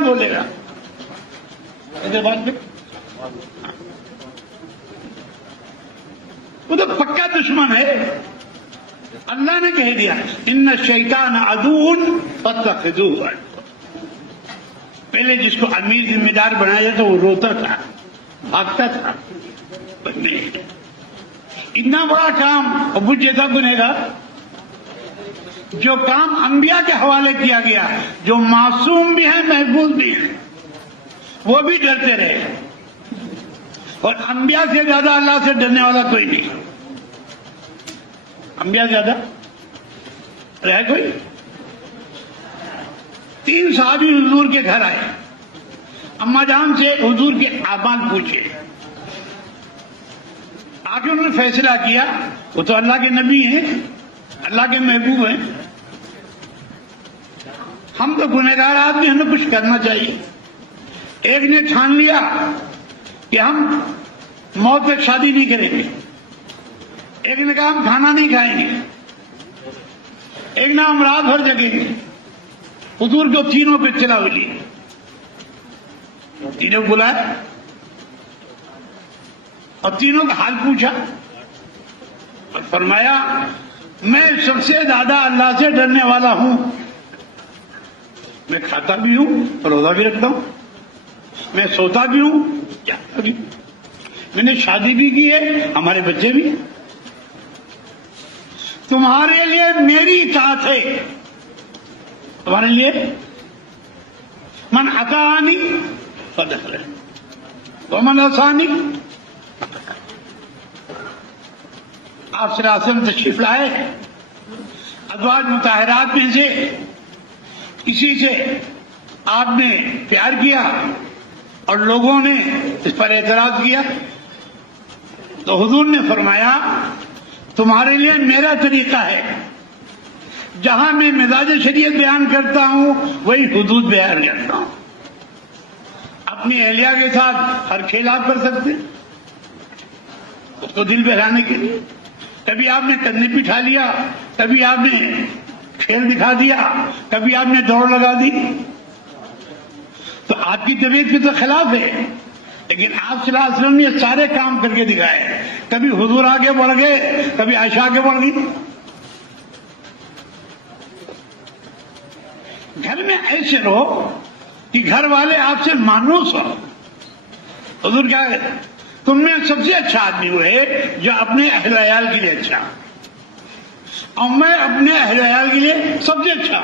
کون بولے گا؟ ادھر بات پہ وہ تو پکا دشمن ہے. اللہ نے کہہ دیا ان الشیطان عدو فاتخذوہ. پہلے جس کو امیر ذمہ دار بنایا تو وہ روتا تھا، بھاگتا تھا. اتنا بڑا کام ابو جیسا بنے گا. جو کام انبیاء کے حوالے کیا گیا، جو معصوم بھی ہیں محفوظ بھی ہیں، وہ بھی ڈرتے رہے. اور انبیاء سے زیادہ اللہ سے ڈرنے والا کوئی نہیں. انبیاء زیادہ رہے کوئی. 3 صحابی حضور کے گھر آئے، اما جان سے حضور کے اعمال پوچھے. آگے انہوں نے فیصلہ کیا وہ تو اللہ کے نبی ہیں، اللہ کے محبوب ہیں، ہم تو گنہگار آدمی، ہمیں کچھ کرنا چاہیے. ایک نے ٹھان لیا کہ ہم موت تک شادی نہیں کریں گے. ایک نے کہا ہم کھانا نہیں کھائیں گے. ایک نے ہم رات بھر جگیں گے. حضور کو تینوں پہ چلا ہوئی، تینوں بلایا اور تینوں کا حال پوچھا اور فرمایا میں سب سے زیادہ اللہ سے ڈرنے والا ہوں. میں کھاتا بھی ہوں، روزہ بھی رکھتا ہوں، میں سوتا بھی ہوں، جاگتا بھی ہوں، میں نے شادی بھی کی ہے، ہمارے بچے بھی. تمہارے لیے میری اطاعت ہے، تمہارے لیے من اطاعنی فدخل ومن عصانی. آپ صلی اللہ علیہ وسلم تشریف لائے، ازواج مطہرات میں سے کسی سے آپ نے پیار کیا اور لوگوں نے اس پر اعتراض کیا تو حضور نے فرمایا تمہارے لیے میرا طریقہ ہے، جہاں میں مزاج شریعت بیان کرتا ہوں وہی حدود بیان کرتا ہوں. اپنی اہلیہ کے ساتھ ہر کھیل آپ کر سکتے، اس کو دل بہلانے کے لیے. کبھی آپ نے کندھے پٹھا لیا، کبھی آپ نے کھیل دکھا دیا، کبھی آپ نے دوڑ لگا دی، تو آپ کی طبیعت کے تو خلاف ہے. لیکن آپ صلی اللہ علیہ وسلم نے یہ سارے کام کر کے دکھائے. کبھی حضور آگے بڑھ گئے، کبھی عائشہ آگے بڑھ گئی. گھر میں ایسے رہو کہ گھر والے آپ سے مانوس ہو. حضور کیا ہے، تم میں سب سے اچھا آدمی وہ ہے جو اپنے اہل عیال کے لیے اچھا، اور میں اپنے اہل عیال کے لیے سب سے اچھا.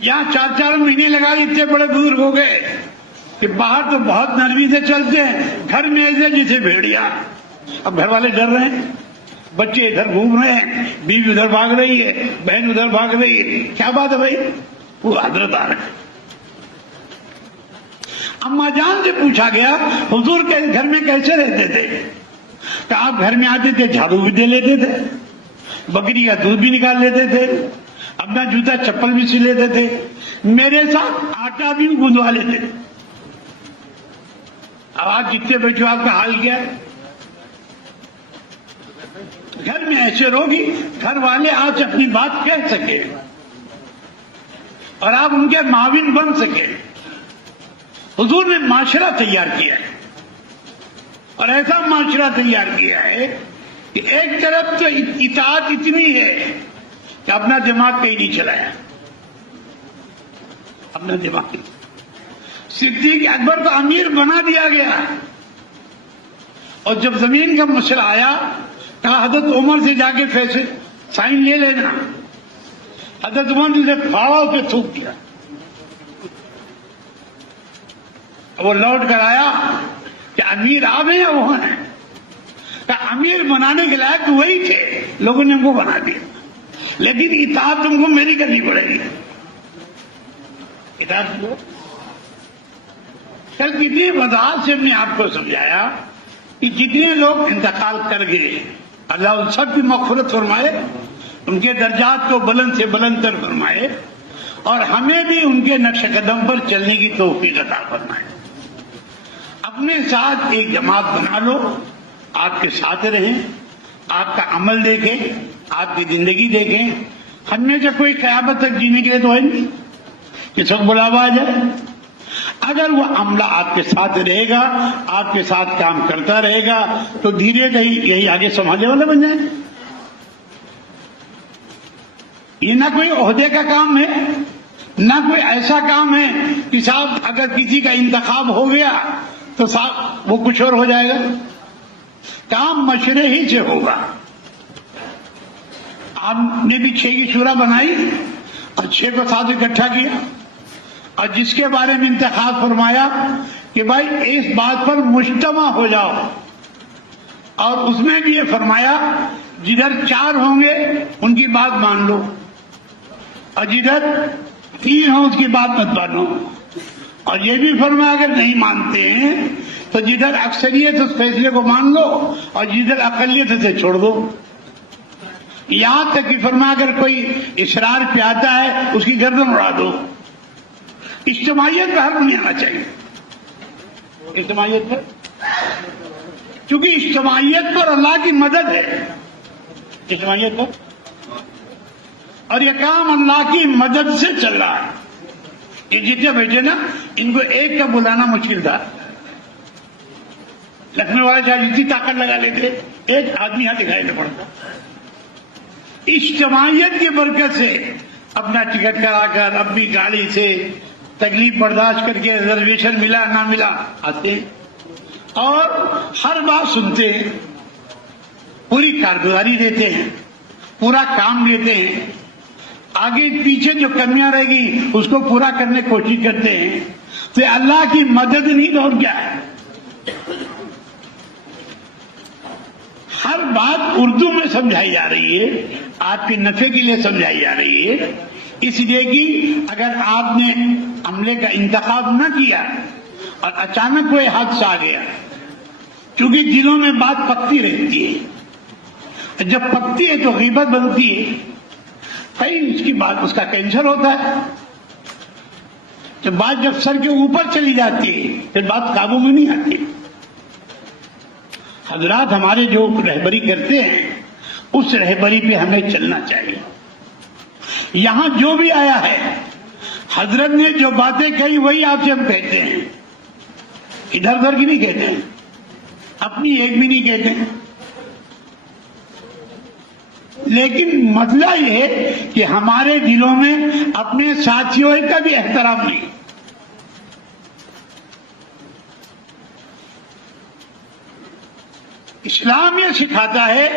یہاں 4 مہینے لگا اتنے بڑے بزرگ ہو گئے کہ باہر تو بہت نرمی سے چلتے ہیں، گھر میں ایسے جیسے بھیڑیا. اب گھر والے ڈر رہے ہیں، بچے ادھر گھوم رہے ہیں، بیوی ادھر بھاگ رہی ہے، بہن ادھر بھاگ رہی ہے. کیا بات ہے بھائی؟ وہ حضرت آ رہے ہیں. اما جان سے پوچھا گیا حضور کے گھر میں کیسے رہتے تھے؟ کہ آپ گھر میں آتے تھے جھاڑو بھی دے لیتے تھے، بکری کا دودھ بھی نکال لیتے تھے، اپنا جوتا چپل بھی سی لیتے تھے، میرے ساتھ آٹا بھی گندوا لیتے تھے. اب آپ جتنے بچوں آپ کا حال کیا ہے؟ گھر میں ایسے رہو گی گھر والے آپ سے اپنی بات کہہ سکے اور آپ ان کے معاون بن سکے. حضور نے معاشرہ تیار کیا ہے اور ایسا معاشرہ تیار کیا ہے کہ ایک طرف تو اطاعت اتنی ہے کہ اپنا دماغ کہیں نہیں چلایا، اپنا دماغ نہیں. صدیق اکبر کو امیر بنا دیا گیا اور جب زمین کا مسئلہ آیا کہا حضرت عمر سے جا کے فیصلے سائن لے لینا. حضرت عمر نے پھاڑا اس پہ تھوک دیا. وہ لوٹ کر آیا کہ امیر آپ ہیں یا وہ ہیں؟ کہ امیر بنانے کے لائق وہی تھے، لوگوں نے ان کو بنا دیا، لیکن اطاعت تم کو میری کرنی پڑے گی. اطاعت کو کل کتنی وضاحت سے میں آپ کو سمجھایا کہ جتنے لوگ انتقال کر گئے اللہ ان سب کی مغفرت فرمائے، ان کے درجات کو بلند سے بلند تر فرمائے اور ہمیں بھی ان کے نقش قدم پر چلنے کی توفیق عطا فرمائے. اپنے ساتھ ایک جماعت بنا لو، آپ کے ساتھ رہیں، آپ کا عمل دیکھیں، آپ کی زندگی دیکھیں، ہم میں سے کوئی قیامت تک جینے کے لیے تو ہے نہیں کہ سب بلاوا آ جائے. اگر وہ عملہ آپ کے ساتھ رہے گا, آپ کے ساتھ کام کرتا رہے گا, تو دھیرے دھیرے یہی آگے سنبھالنے والا بن جائے. یہ نہ کوئی عہدے کا کام ہے, نہ کوئی ایسا کام ہے کہ صاحب اگر کسی کا انتخاب ہو گیا تو صاحب وہ کچھ اور ہو جائے گا. کام مشورے ہی سے ہوگا. آپ نے بھی 6 کی شورا بنائی اور 6 کو ساتھ اکٹھا کیا, اور جس کے بارے میں انتخاب فرمایا کہ بھائی اس بات پر مجتمع ہو جاؤ, اور اس میں بھی یہ فرمایا جدھر 4 ہوں گے ان کی بات مان لو, اور جدھر 3 ہوں اس کی بات مت مانو. اور یہ بھی فرمایا اگر نہیں مانتے ہیں تو جدھر اکثریت اس فیصلے کو مان لو, اور جدھر اقلیت اسے چھوڑ دو. یہاں تک کہ فرمایا اگر کوئی اصرار پہ آتا ہے اس کی گردن اڑا دو. اجتماعیت پہ حق نہیں آنا چاہیے. اجتماعیت پر, کیونکہ اجتماعیت پر اللہ کی مدد ہے. اجتماعیت پر, اور یہ کام اللہ کی مدد سے چل رہا ہے. یہ جتنے بیٹھے نا ان کو ایک کا بلانا مشکل تھا. لکھنؤ والے چاہے جتنی طاقت لگا لیتے ایک آدمی یہاں دکھائی نہیں پڑتا. اجتماعیت کی برکت سے اپنا ٹکٹ کرا کر اپنی گاڑی سے تکلیف برداشت کر کے ریزرویشن ملا نہ ملا آتے ہیں, اور ہر بات سنتے ہیں, پوری کارگزاری دیتے ہیں, پورا کام لیتے ہیں, آگے پیچھے جو کمیاں رہے گی اس کو پورا کرنے کی کوشش کرتے ہیں. تو اللہ کی مدد نہیں تو اور کیا ہے. ہر بات اردو میں سمجھائی جا رہی ہے, آپ کے نفع کے لیے سمجھائی جا رہی ہے. اس لیے کہ اگر آپ نے عملے کا انتخاب نہ کیا اور اچانک کوئی حادثہ آ گیا, چونکہ دلوں میں بات پکتی رہتی ہے, جب پکتی ہے تو غیبت بنتی ہے, کئی اس کی بات اس کا کینسر ہوتا ہے. جب سر کے اوپر چلی جاتی ہے پھر بات قابو میں نہیں آتی. حضرات ہمارے جو رہبری کرتے ہیں اس رہبری پہ ہمیں چلنا چاہیے. یہاں جو بھی آیا ہے حضرت نے جو باتیں کہی وہی آپ سے ہم کہتے ہیں, ادھر ادھر کی نہیں کہتے ہیں, اپنی ایک بھی نہیں کہتے ہیں. لیکن مسئلہ یہ ہے کہ ہمارے دلوں میں اپنے ساتھیوں کا بھی احترام نہیں. اسلام یہ سکھاتا ہے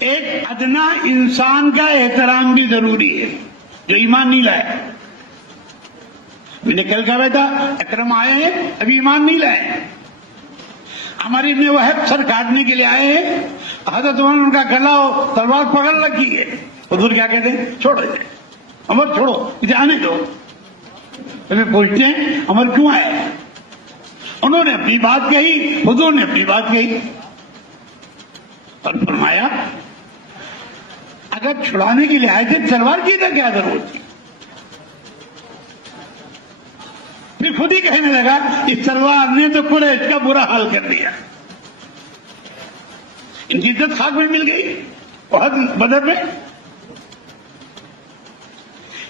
ایک ادنا انسان کا احترام بھی ضروری ہے جو ایمان نہیں لائے. میں نے کل کہا تھا اکرم آئے ہیں ابھی ایمان نہیں لائے. ہماری ابن وہب سر کاٹنے کے لیے آئے ہیں, حضرت عمر ان کا گلا تلوار پکڑ رکھی ہے. حضور کیا کہتے ہیں, چھوڑو عمر چھوڑو, اسے آنے دو. ابھی پوچھتے ہیں عمر کیوں آئے, انہوں نے اپنی بات کہی, حضور نے اپنی بات کہی, اور فرمایا اگر چھڑانے کے لیے آئے تھے تلوار کی تھا کیا ضرورت تھی. پھر خود ہی کہنے لگا اس تلوار نے تو قریش کا برا حال کر دیا. ان کی عزت خاک میں مل گئی بہت بدر میں.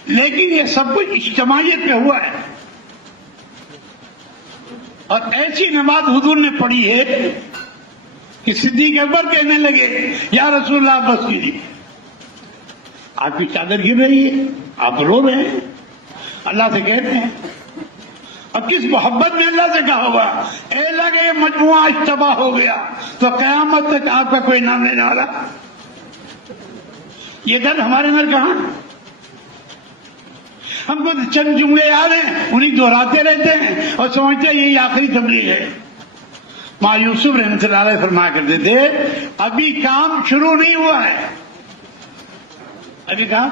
لیکن یہ سب کچھ اجتماعیت پہ ہوا ہے, اور ایسی نماز حضور نے پڑھی ہے کہ صدیق اکبر کہنے لگے یا رسول اللہ بس کیجیے, آپ کی چادر گر رہی ہے, آپ رو رہے ہیں, اللہ سے کہتے ہیں. اور کس محبت میں اللہ سے کہا ہوگا اے اللہ کہ یہ مجموعہ آج تباہ ہو گیا تو قیامت تک آپ کا کوئی نام لینے والا. یہ درد ہمارے اندر کہاں, ہم کو چند جملے یاد ہیں انہیں دہراتے رہتے ہیں اور سمجھتے ہیں یہی آخری تبلیغ ہے. ماں یوسف رحمۃ اللہ علیہ فرمایا کرتے تھے ابھی کام شروع نہیں ہوا ہے. ابھی کام,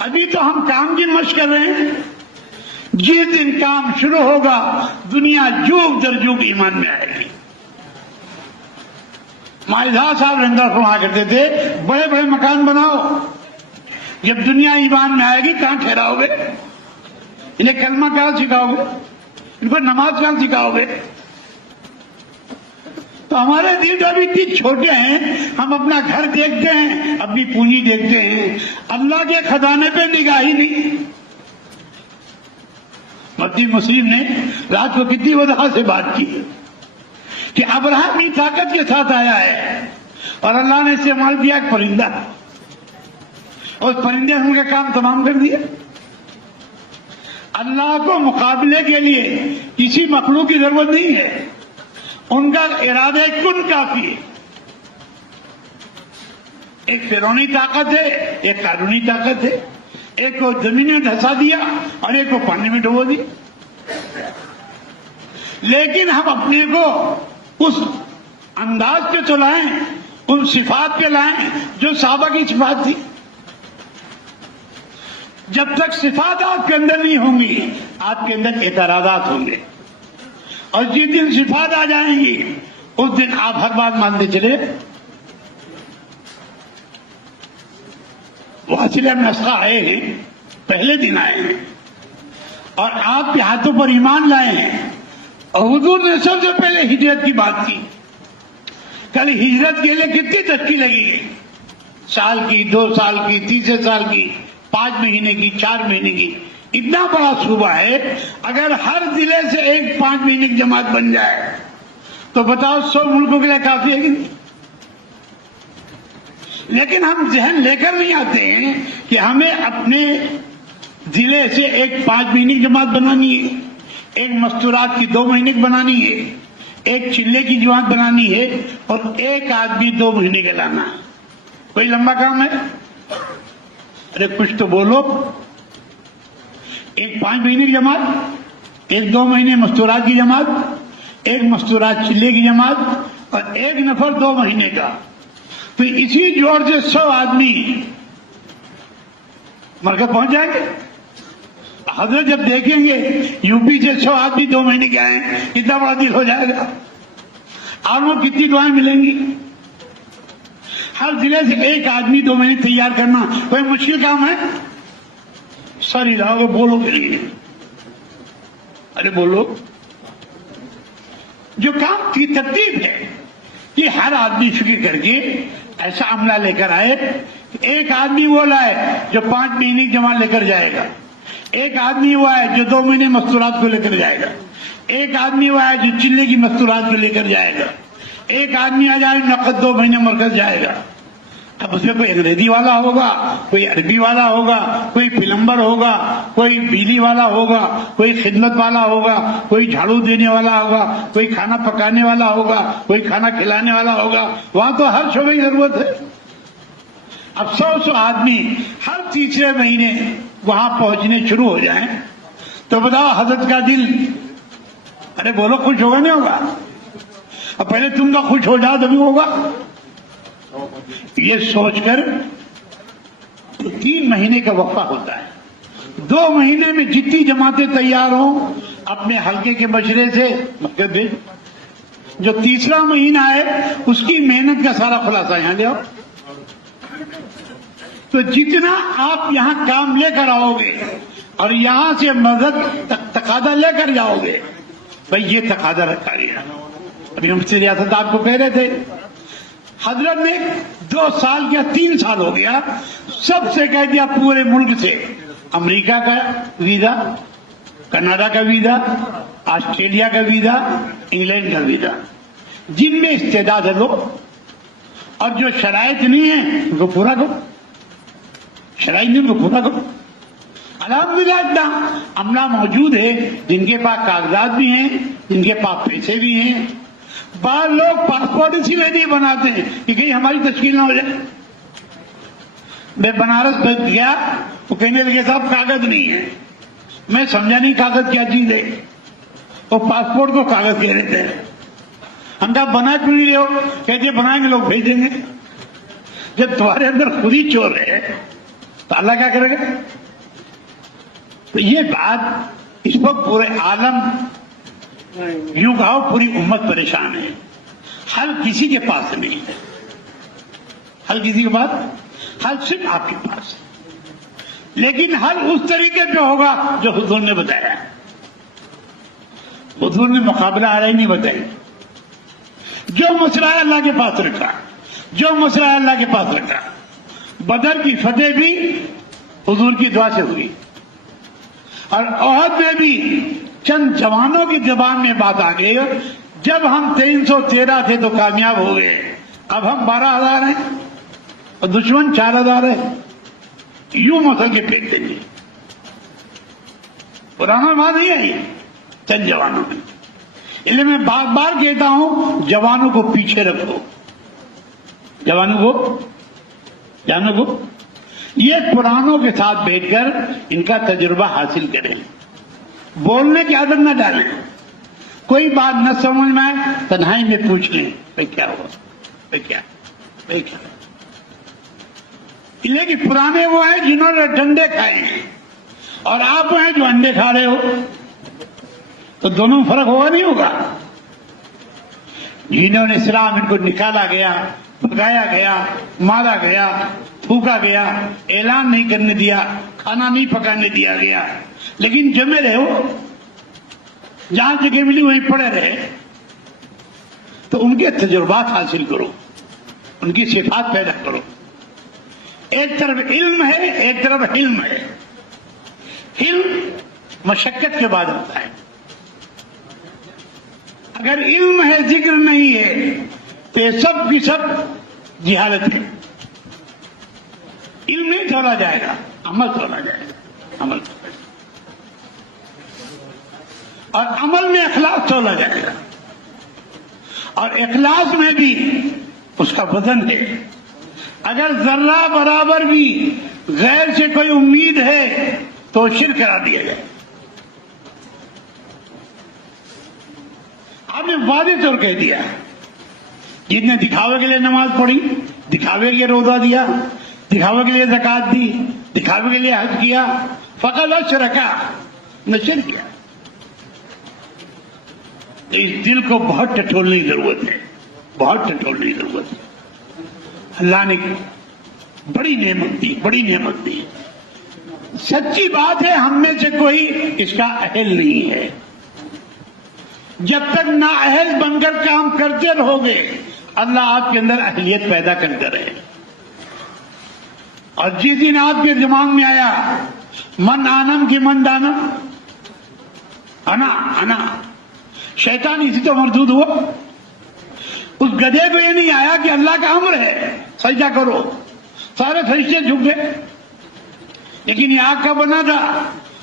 ابھی تو ہم کام کی مشق کر رہے ہیں. جس دن کام شروع ہوگا دنیا جوگ در جوگ ایمان میں آئے گی. مائزہ صاحب رحمۃ اللہ فرمایا کرتے تھے بڑے بڑے مکان بناؤ, جب دنیا ایمان میں آئے گی کہاں ٹھہراؤ گے؟ انہیں کلمہ کہاں سکھاؤ گے؟ ان کو نماز کہاں سکھاؤ گے؟ تو تو ہمارے دل تو ابھی اتنے چھوٹے ہیں، ہم اپنا گھر دیکھتے ہیں، اپنی پونجی دیکھتے ہیں، اللہ کے خزانے پہ نگاہ ہی نہیں۔ مفتی مسلم نے رات کو کتنی وضاحت سے بات کی کہ ابراہیم اپنی طاقت کے ساتھ آیا ہے اور اللہ نے استعمال کیا ایک پرندہ، اور اس پرندے نے ان کا کام تمام کر دیا۔ اللہ کو مقابلے کے لیے کسی مخلوق کی ضرورت نہیں ہے، ان کا ارادہ کن کافی ہے۔ ایک فرعونی طاقت ہے، ایک قانونی طاقت ہے، ایک کو زمین میں دھسا دیا اور ایک کو پانی میں ڈبو دیا۔ لیکن ہم اپنے کو اس انداز پہ چلائیں، ان صفات پہ لائیں جو صحابہ کی صفات تھی۔ جب تک صفات آپ کے اندر نہیں ہوں گی، آپ کے اندر اعتراضات ہوں گے، اور جس دن صفات آ جائیں گی اس دن آپ ہر بات مانتے چلے۔ واصل نسخہ آئے ہیں، پہلے دن آئے ہیں اور آپ کے ہاتھوں پر ایمان لائے ہیں، اور حضور نے سب سے پہلے ہجرت کی بات کی۔ کل ہجرت کے لیے کتنی تشکیل لگی، سال کی، 2 سال کی، تیسرے سال کی، 5 مہینے کی، 4 مہینے کی۔ اتنا بڑا صوبہ ہے، اگر ہر ضلع سے ایک 5 مہینے کی جماعت بن جائے تو بتاؤ 100 ملکوں کے لیے کافی ہے کہ نہیں؟ لیکن ہم ذہن لے کر نہیں آتے ہیں کہ ہمیں اپنے ضلع سے ایک 5 مہینے کی جماعت بنانی ہے، ایک مستورات کی 2 مہینے کی بنانی ہے، ایک چلے کی جماعت بنانی ہے، اور ایک آدمی 2 مہینے کا لانا۔ کوئی لمبا کام ہے؟ ارے کچھ تو بولو۔ ایک 5 مہینے کی جماعت، ایک 2 مہینے مستورات کی جماعت، ایک مستورات چلے کی جماعت، اور ایک نفر 2 مہینے کا۔ تو اسی جوڑ سے 100 آدمی مرکز پہنچ جائیں گے۔ حضرت جب دیکھیں گے یو پی سے 100 آدمی 2 مہینے کے آئے، کتنا بڑا دل ہو جائے گا، اور وہ کتنی دعائیں ملیں گی۔ ہر ضلع سے ایک آدمی 2 مہینے تیار کرنا کوئی مشکل کام ہے؟ سر ہلاؤ گے، بولو کے لیے، ارے بولو۔ جو کام کی ترتیب ہے کہ ہر آدمی فکر کر کے ایسا عملہ لے کر آئے، ایک آدمی وہ لائے جو 5 مہینے کی جماعت لے کر جائے گا، ایک آدمی وہ ہے جو 2 مہینے مستورات کو لے کر جائے گا، ایک آدمی وہ ہے جو چلے کی مستورات کو لے کر جائے گا، ایک آدمی آ جائے نقد 2 مہینے مرکز جائے گا۔ اب اس میں کوئی انگریزی والا ہوگا، کوئی عربی والا ہوگا، کوئی پلمبر ہوگا، کوئی بجلی والا ہوگا، کوئی خدمت والا ہوگا، کوئی جھاڑو دینے والا ہوگا، کوئی کھانا پکانے والا ہوگا، کوئی کھانا کھلانے والا ہوگا۔ وہاں تو ہر شعبے کی ضرورت ہے۔ اب 100 آدمی ہر تیسرے مہینے وہاں پہنچنے شروع ہو جائیں تو بتاؤ حضرت کا دل، ارے بولو، خوش ہوگا نہیں ہوگا؟ اب پہلے تم تو خوش ہو جاؤ تبھی ہوگا۔ یہ سوچ کر 3 مہینے کا وقفہ ہوتا ہے، 2 مہینے میں جتنی جماعتیں تیار ہوں اپنے حلقے کے مشورے سے مکتب بھیج۔ جو تیسرا مہینہ ہے اس کی محنت کا سارا خلاصہ یہاں لے آؤ۔ تو جتنا آپ یہاں کام لے کر آؤ گے اور یہاں سے مدد تقاضا لے کر جاؤ گے، بھائی یہ تقاضا رکھا گیا۔ ابھی ہم سے ریاست آپ کو کہہ رہے تھے، حضرت نے 2 سال یا 3 سال ہو گیا، سب سے کہہ دیا پورے ملک سے، امریکہ کا ویزا، کینیڈا کا ویزا، آسٹریلیا کا ویزا، انگلینڈ کا ویزا، جن میں استعداد ہے لو، اور جو شرائط نہیں ہے ان کو پورا کرو، شرائط نہیں ان کو پورا کرو۔ الحمدللہ اتنا عملہ موجود ہے جن کے پاس کاغذات بھی ہیں، جن کے پاس پیسے بھی ہیں۔ بعض لوگ پاسپورٹ اسی لیے نہیں بناتے کہ کہیں ہماری تشکیل نہ ہو جائے۔ میں بنارس گیا، وہ کہنے لگے صاحب کاغذ نہیں ہے۔ میں سمجھا نہیں کاغذ کیا چیز ہے، وہ پاسپورٹ کو کاغذ کہہ رہے تھے۔ ہم کہا بنا کیوں نہیں رہے ہو؟ کہتے بنائیں گے لوگ بھیج دیں گے۔ جب تمہارے اندر خود ہی چور ہے تو اللہ کیا کرے گا؟ تو یہ بات اس وقت پورے عالم، یوں کہو پوری امت پریشان ہے، حل کسی کے پاس نہیں ہے، حل کسی کے پاس، حل صرف آپ کے پاس ہے، لیکن حل اس طریقے پہ ہوگا جو حضور نے بتایا۔ حضور نے مقابلہ آرائی نہیں بتائی، جو مسئلہ ہے اللہ کے پاس رکھا، جو مسئلہ ہے اللہ کے پاس رکھا۔ بدر کی فتح بھی حضور کی دعا سے ہوئی، اور احد میں بھی چند جوانوں کی زبان میں بات آ گئی، جب ہم 313 تھے تو کامیاب ہو گئے، اب ہم 12,000 ہیں اور دشمن 4,000 ہے، یوں مسل کے پھینک دیں گے۔ پرانا بات نہیں ہے یہ چند جوانوں کی، اس لیے میں بار بار کہتا ہوں جوانوں کو پیچھے رکھو، جوانوں کو یہ پرانوں کے ساتھ بیٹھ کر ان کا تجربہ حاصل کریں، بولنے کی عادت نہ ڈالیں، کوئی بات نہ سمجھ میں آئے تنہائی میں پوچھ لیں بھائی کیا ہوا، بھائی کیا۔ لیکن پرانے وہ ہیں جنہوں نے ڈنڈے کھائے ہیں، اور آپ ہیں جو انڈے کھا رہے ہو، تو دونوں میں فرق ہوگا نہیں ہوگا؟ جنہوں نے اسلام ان کو نکالا گیا، بھگایا گیا، مارا گیا، تھوکا گیا، اعلان نہیں کرنے دیا، کھانا نہیں پکانے دیا گیا، لیکن جمے رہے ہو، جہاں جگہ ملی وہیں پڑے رہے، تو ان کے تجربات حاصل کرو، ان کی صفات پیدا کرو۔ ایک طرف علم ہے، ایک طرف حلم ہے۔ حلم مشقت کے بعد ہوتا ہے، اگر علم ہے ذکر نہیں ہے تو یہ سب کی سب جہالت ہے۔ علم نہیں تولا جائے گا، عمل تولا جائے گا، عمل تولا جائے گا، اور عمل میں اخلاص تولا جائے گا، اور اخلاص میں بھی اس کا وزن ہے۔ اگر ذرہ برابر بھی غیر سے کوئی امید ہے تو شرک کرا دیا جائے۔ آپ نے واضح طور کہہ دیا، جس نے دکھاوے کے لیے نماز پڑھی، دکھاوے کے لیے روزہ دیا، دکھاوے کے لیے زکات دی، دکھاوے کے لیے حج کیا، فقط اشرکا، نے شرک کیا۔ تو اس دل کو بہت ٹٹولنے کی ضرورت ہے، بہت ٹٹولنے کی ضرورت ہے۔ اللہ نے بڑی نعمت دی۔ سچی بات ہے ہم میں سے کوئی اس کا اہل نہیں ہے۔ جب تک نااہل بن کر کام کرتے رہو گے اللہ آپ کے اندر اہلیت پیدا کرتا رہے۔ اور جس دن آپ کے دماغ میں آیا من آنم کی من دانم، انا شیطان اسی تو مردود ہوا۔ اس گدھے کو یہ نہیں آیا کہ اللہ کا امر ہے سجدہ کرو، سارے فرشتے جھک گئے، لیکن یہ آگ کا بنا تھا،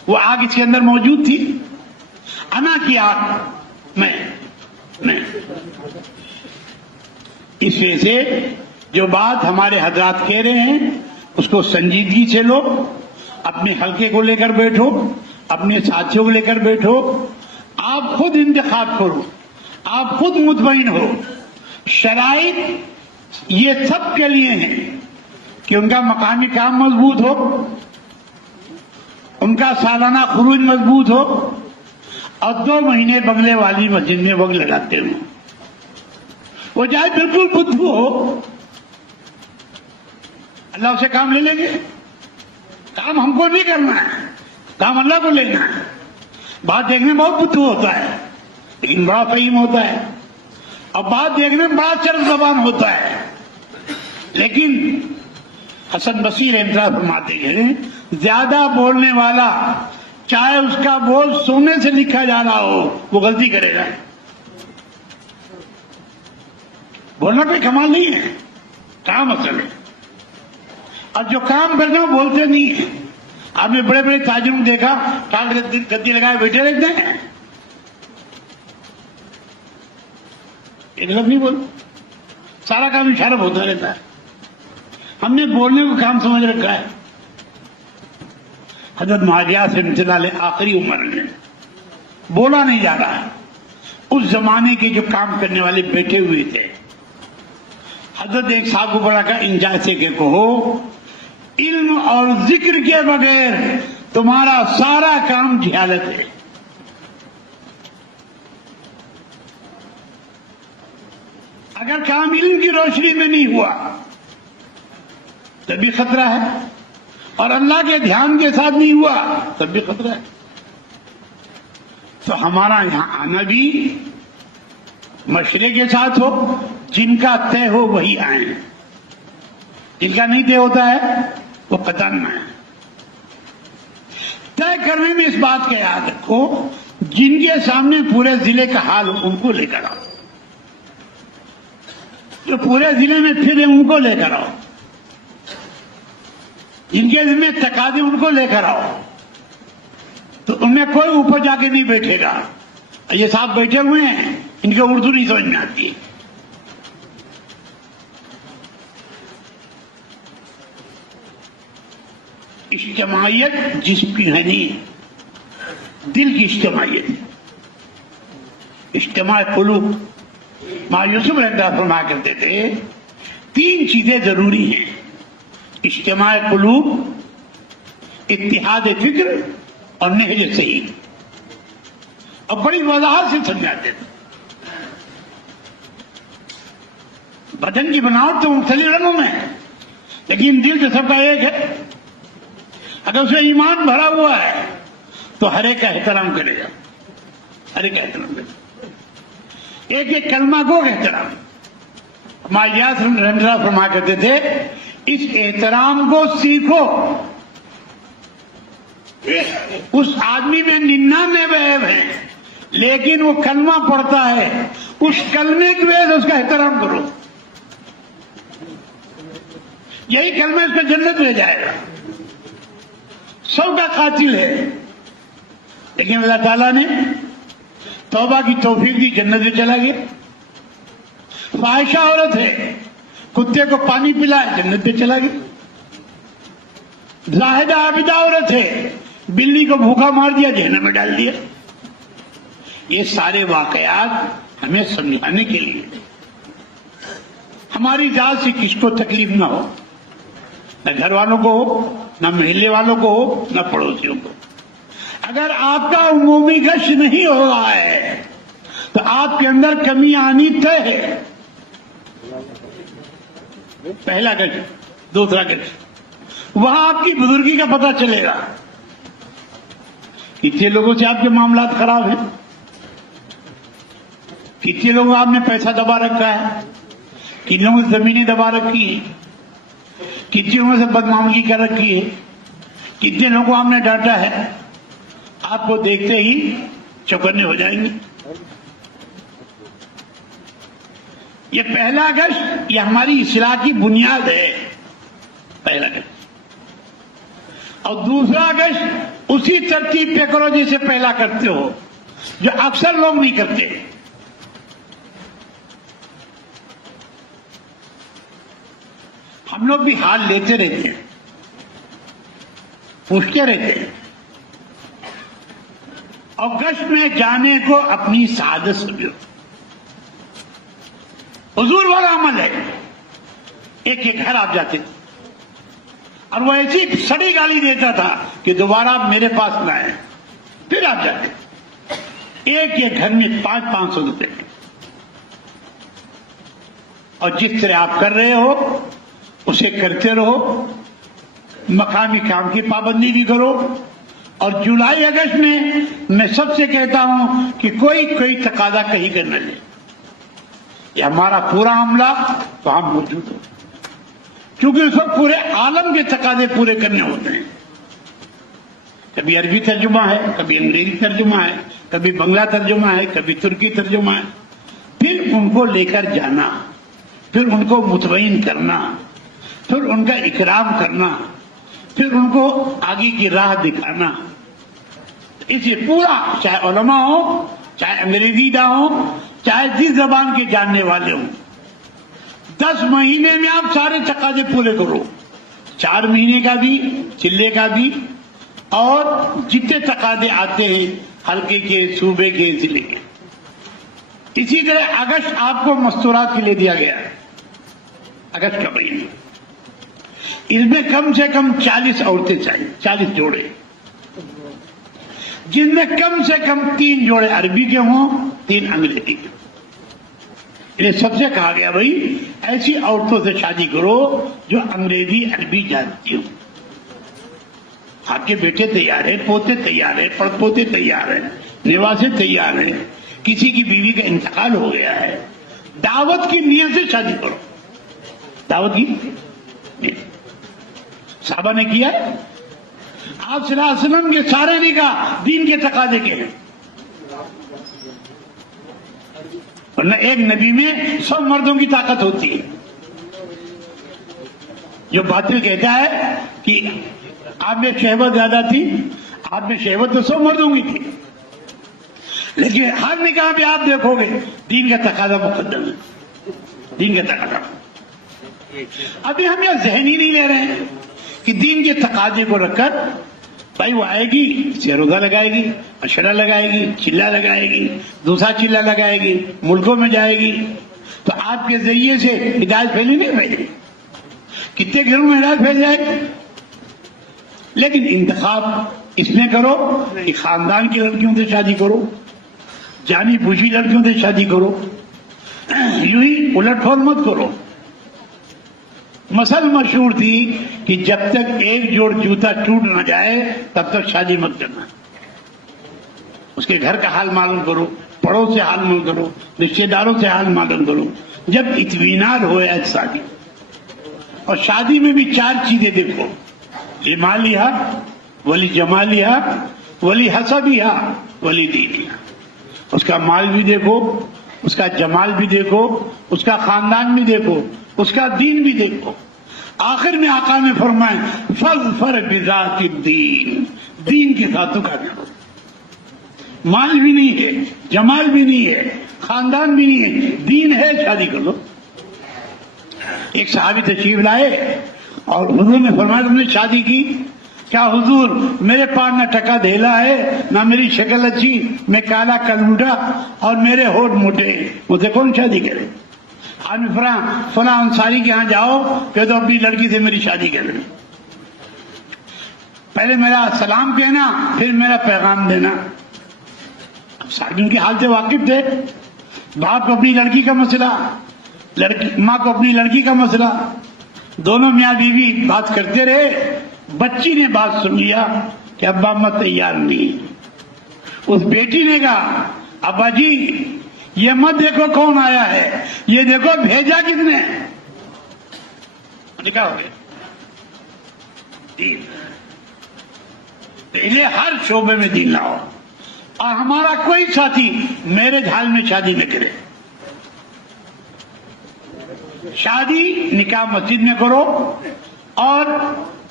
وہ آگ اس کے اندر موجود تھی، انا کی آگ، میں اس وجہ سے جو بات ہمارے حضرات کہہ رہے ہیں اس کو سنجیدگی سے لو، اپنے حلقے کو لے کر بیٹھو، اپنے ساتھیوں کو لے کر بیٹھو، آپ خود انتخاب کرو، آپ خود مطمئن ہو۔ شرائط یہ سب کے لیے ہیں کہ ان کا مقامی کام مضبوط ہو، ان کا سالانہ خروج مضبوط ہو، اور 2 مہینے بنگلے والی مسجد میں وقت لگاتے ہوں، وہ چاہے بالکل بدھو ہو، اللہ اسے کام لے لیں گے۔ کام ہم کو نہیں کرنا ہے، کام اللہ کو لینا ہے۔ بات دیکھنے میں بہت بدھو ہوتا ہے لیکن بڑا فہیم ہوتا ہے، اور بات دیکھنے میں بڑا چرب زبان ہوتا ہے، لیکن حسن بصری اعتراض فرماتے ہیں زیادہ بولنے والا چاہے اس کا بول سونے سے لکھا جا رہا ہو وہ غلطی کرے گا۔ بولنا کوئی کمال نہیں ہے، کام اصل ہے، اور جو کام کرنا وہ بولتے نہیں ہیں۔ آپ نے بڑے بڑے تاجروں کو دیکھا ٹانگ گدی لگائے بیٹھے رہتے ہیں، ایک لفظ نہیں بول، سارا کام اشارہ ہوتا رہتا ہے۔ ہم نے بولنے کو کام سمجھ رکھا ہے۔ حضرت معاویہ سے امتنال آخری عمر میں بولا نہیں جا رہا ہے، اس زمانے کے جو کام کرنے والے بیٹھے ہوئے تھے، حضرت ایک صاحب کو بڑا کہا ان جیسے کہ کہو علم اور ذکر کے بغیر تمہارا سارا کام جہالت ہے۔ اگر کام علم کی روشنی میں نہیں ہوا تب بھی خطرہ ہے، اور اللہ کے دھیان کے ساتھ نہیں ہوا تب بھی خطرہ ہے۔ تو ہمارا یہاں آنا بھی مشورے کے ساتھ ہو، جن کا طے ہو وہی آئیں، جن کا نہیں طے ہوتا ہے وہ قطعاً نہ آئیں۔ طے کرنے میں اس بات کا یاد رکھو، جن کے سامنے پورے ضلع کا حال ہو ان کو لے کر آؤ، جو پورے ضلع میں پھرے ان کو لے کر آؤ، جن کے ذمہ تقاضے ان کو لے کر آؤ، تو ان میں کوئی اوپر جا کے نہیں بیٹھے گا۔ یہ صاحب بیٹھے ہوئے ہیں، ان کو اردو نہیں سمجھ میں آتی ہے۔ اجتماعیت جسم کی ہے نہیں، دل کی اجتماعیت ہے، اجتماع قلوب۔ ماں یوسف رحمۃ اللہ فرمایا کرتے تھے 3 چیزیں ضروری ہیں: اجتماع قلوب، اتحاد فکر اور نہج صحیح۔ اور بڑی وضاحت سے سمجھاتے تھے۔ بدن کی بناوٹ تو مختلف رنگوں میں ہے، لیکن دل تو سب کا ایک ہے۔ اگر اس میں ایمان بھرا ہوا ہے تو ہر ایک کا احترام کرے گا، ہر ایک کا احترام کرے گا، ایک ایک کلمہ کو احترام۔ مالیات رحمۃ اللہ فرمایا کرتے تھے اس احترام کو سیکھو۔ اس آدمی میں 99 عیب ہیں، لیکن وہ کلمہ پڑھتا ہے، اس کلمے کی وجہ سے اس کا احترام کرو، یہی کلمہ اس کو جنت لے جائے گا۔ سب کا قاتل ہے، لیکن اللہ تعالیٰ نے توبہ کی توفیق دی، جنت میں چلا گیا۔ فاحشہ عورت ہے، کتے کو پانی پلایا، جنت میں چلا گیا۔ زاہدہ عابدہ عورت ہے، بلی کو بھوکا مار دیا، جہنم میں ڈال دیا۔ یہ سارے واقعات ہمیں سمجھانے کے لیے، ہماری ذات سے کس کو تکلیف نہ ہو، نہ گھر والوں کو ہو، نہ محلے والوں کو ہو، نہ پڑوسیوں کو۔ اگر آپ کا عمومی گشت نہیں ہو رہا ہے تو آپ کے اندر کمی آنی طے ہے۔ پہلا گشت، دوسرا گشت، وہاں آپ کی بزرگی کا پتہ چلے گا۔ کتنے لوگوں سے آپ کے معاملات خراب ہیں، کتنے لوگوں آپ نے پیسہ دبا رکھا ہے، کتنے لوگوں سے زمینیں دبا رکھی ہیں، کتنے لوگوں سے بدمعاملگی کر رکھی ہے، کتنے لوگوں کو آپ نے ڈانٹا ہے، آپ کو دیکھتے ہی چوکنے ہو جائیں گے۔ یہ پہلا گشت، یہ ہماری اصلاح کی بنیاد ہے، پہلا گشت۔ اور دوسرا گشت اسی ترتیب پہ کرو جیسے پہلا کرتے ہو، جو اکثر لوگ نہیں کرتے۔ ہم لوگ بھی حال لیتے رہتے ہیں، پوچھتے رہتے ہیں، اور گشت میں جانے کو اپنی سعادت سمجھو۔ حضور والا عمل ہے، ایک ایک گھر آپ جاتے اور وہ ایسی سڑی گالی دیتا تھا کہ دوبارہ آپ میرے پاس نہ آئے، پھر آپ جاتے ایک ایک گھر میں 500 روپے، اور جس طرح آپ کر رہے ہو اسے کرتے رہو، مقامی کام کی پابندی بھی کرو۔ اور جولائی اگست میں سب سے کہتا ہوں کہ کوئی تقاضا کہیں کر نہ لے، یہ ہمارا پورا عملہ وہاں موجود ہو، کیونکہ اس وقت پورے عالم کے تقاضے پورے کرنے ہوتے ہیں۔ کبھی عربی ترجمہ ہے، کبھی انگریزی ترجمہ ہے، کبھی بنگلہ ترجمہ ہے، کبھی ترکی ترجمہ ہے۔ پھر ان کو لے کر جانا، پھر ان کو مطمئن کرنا، پھر ان کا اکرام کرنا، پھر ان کو آگے کی راہ دکھانا۔ اسے پورا، چاہے علماء ہو، چاہے انگریزی داں ہو، چاہے جس زبان کے جاننے والے ہوں، 10 مہینے میں آپ سارے تقاضے پورے کرو، 4 مہینے کا بھی، چلے کا بھی، اور جتنے تقاضے آتے ہیں حلقے کے، صوبے کے، ضلع کے۔ اسی طرح اگست آپ کو مستورات کے لیے دیا گیا ہے، اگست کا مہینہ، اس میں کم سے کم 40 عورتیں چاہیے، 40 جوڑے، جن میں کم سے کم 3 جوڑے عربی کے ہوں، 3 انگریزی کے۔ یہ سب سے کہا گیا بھائی ایسی عورتوں سے شادی کرو جو انگریزی عربی جانتی ہوں۔ آپ کے بیٹے تیار ہیں، پوتے تیار ہیں، پڑ پوتے تیار ہیں، نواسے تیار ہیں، کسی کی بیوی کا انتقال ہو گیا ہے دعوت کی نیت سے شادی کرو. دعوت کی نیت صحابہ نے کیا ہے. آپ صلی اللہ علیہ وسلم کے سارے نکاح دین کے تقاضے کے ہیں. ورنہ ایک نبی میں 100 مردوں کی طاقت ہوتی ہے. جو باطل کہتا ہے کہ آپ میں شہوت زیادہ تھی، آپ میں شہوت تو 100 مردوں کی تھی، لیکن ہر نکاح پہ آپ دیکھو گے دین کا تقاضا مقدم ہے. دین کا تقاضا. ابھی ہم یہ ذہنی نہیں لے رہے ہیں کہ دین کے تقاضے کو رکھ کر بھائی وہ آئے گی، اسے روزہ لگائے گی، اشرا لگائے گی، چلہ لگائے گی، دوسرا چلہ لگائے گی، ملکوں میں جائے گی، تو آپ کے ذریعے سے ہدایت پھیلی نہیں پھیلے گی. کتنے گھروں میں ہدایت پھیل جائے گی. لیکن انتخاب اس میں کرو کہ خاندان کی لڑکیوں سے شادی کرو، جانی بوجھی لڑکیوں سے شادی کرو، یوں ہی الٹ پھول مت کرو. مسل مشہور تھی کہ جب تک ایک جوڑ جوتا ٹوٹ نہ جائے تب تک شادی مت کرنا. اس کے گھر کا حال معلوم کرو، پڑوس سے حال معلوم کرو، رشتے داروں سے حال معلوم کرو، جب اطمینان ہوئے شادی. اور شادی میں بھی 4 چیزیں دیکھو: لمالہا ولی جمالہا ولی حسبہا ولی دینہا. اس کا مال بھی دیکھو، اس کا جمال بھی دیکھو، اس کا خاندان بھی دیکھو، اس کا دین بھی دیکھو. آخر میں آقا نے فرمائے فاظفر بذات الدین، دین کے ساتھ کا کرو. مال بھی نہیں ہے، جمال بھی نہیں ہے، خاندان بھی نہیں ہے، دین ہے، شادی کر لو. ایک صحابی تشریف لائے اور حضور نے فرمایا تم نے شادی کی؟ کیا حضور میرے پاس نہ ٹکا دھیلا ہے، نہ میری شکل اچھی، میں کالا کلوٹا اور میرے ہونٹ موٹے، مجھے کون شادی کرے؟ آدمی فلاں انصاری کے ہاں جاؤ کہ تو اپنی لڑکی سے میری شادی کر لیں. پہلے میرا سلام کہنا، پھر میرا پیغام دینا. سارے ان کے حال سے واقف تھے. باپ کو اپنی لڑکی کا مسئلہ، ماں کو اپنی لڑکی کا مسئلہ، دونوں میاں بیوی بات کرتے رہے. بچی نے بات سن لیا کہ ابا اماں تیار نہیں. اس بیٹی نے کہا ابا جی یہ مت دیکھو کون آیا ہے، یہ دیکھو بھیجا کس نے. کیا ہو گیا؟ دین. یہ ہر شعبے میں دین لاؤ. اور ہمارا کوئی ساتھی میرے حال میں شادی نہ کرے. شادی نکاح مسجد میں کرو. اور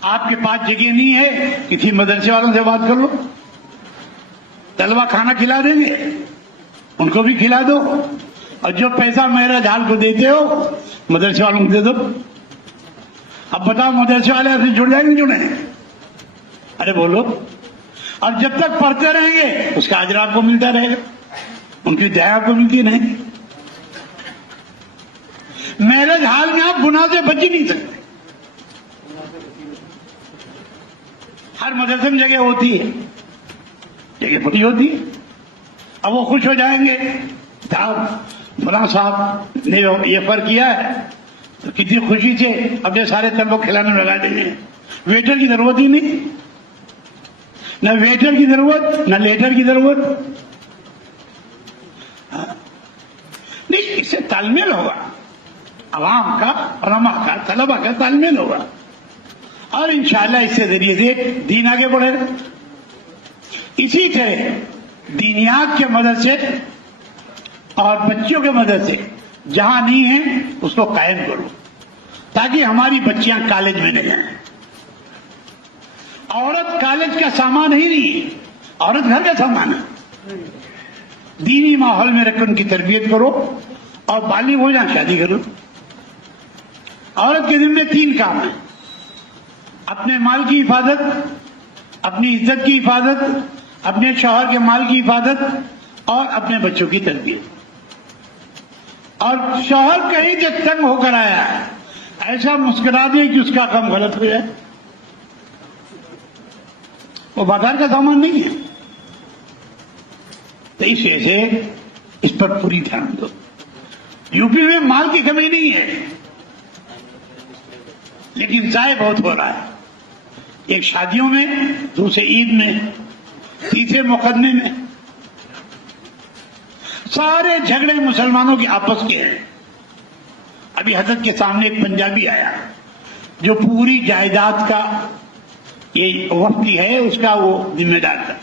آپ کے پاس جگہ نہیں ہے کسی مدرسے والوں سے بات کر لو، طلبہ کھانا کھلا دیں گے، ان کو بھی کھلا دو. اور جو پیسہ میرا جھال کو دیتے ہو مدرسے والوں کو دے دو. اب بتاؤ مدرسے والے ایسے جڑ جائیں گے جڑیں؟ ارے بولو. اور جب تک پڑھتے رہیں گے اس کا اجر آپ کو ملتا رہے گا، ان کی دیا آپ کو ملتی نہیں. میرے حال میں آپ گناہ سے بچ ہی نہیں سکتے. ہر مدرسے میں جگہ ہوتی ہے، جگہ بڑی ہوتی ہے. اب وہ خوش ہو جائیں گے فلاں صاحب نے یہ فرق کیا ہے، تو کتنی خوشی سے اپنے سارے طلبوں کو کھلانے میں لگا دیں گے. ویٹر کی ضرورت ہی نہیں، نہ ویٹر کی ضرورت نہ لیٹر کی ضرورت. نہیں، اس سے تال میل ہوگا، عوام کا، علماء کا، طلبہ کا تال میل ہوگا. اور انشاءاللہ اس کے ذریعے سے دین آگے بڑھے گا. اسی طرح دینیات کے مدرسے اور بچیوں کے مدرسے جہاں نہیں ہیں اس کو قائم کرو تاکہ ہماری بچیاں کالج میں نہ جائیں. عورت کالج کا سامان ہی نہیں، عورت گھر کا سامان ہے. دینی ماحول میں رکھ ان کی تربیت کرو اور بالغ ہو جائیں شادی کرو. عورت کے ذمہ 3 کام ہیں: اپنے مال کی حفاظت، اپنی عزت کی حفاظت، اپنے شوہر کے مال کی حفاظت اور اپنے بچوں کی تربیت. اور شوہر کہیں سے تنگ ہو کر آیا ہے ایسا مسکرا دے کہ اس کا کام غلط ہو جائے. وہ بازار کا سامان نہیں ہے. تو اس وجہ سے اس پر پوری دھیان دو. یو پی میں مال کی کمی نہیں ہے لیکن ضائع بہت ہو رہا ہے. ایک شادیوں میں، دوسرے عید میں، تیسرے مقدمے میں. سارے جھگڑے مسلمانوں کے آپس کے ہیں. ابھی حضرت کے سامنے ایک پنجابی آیا جو پوری جائیداد کا یہ وفدی ہے اس کا وہ ذمہ دار تھا.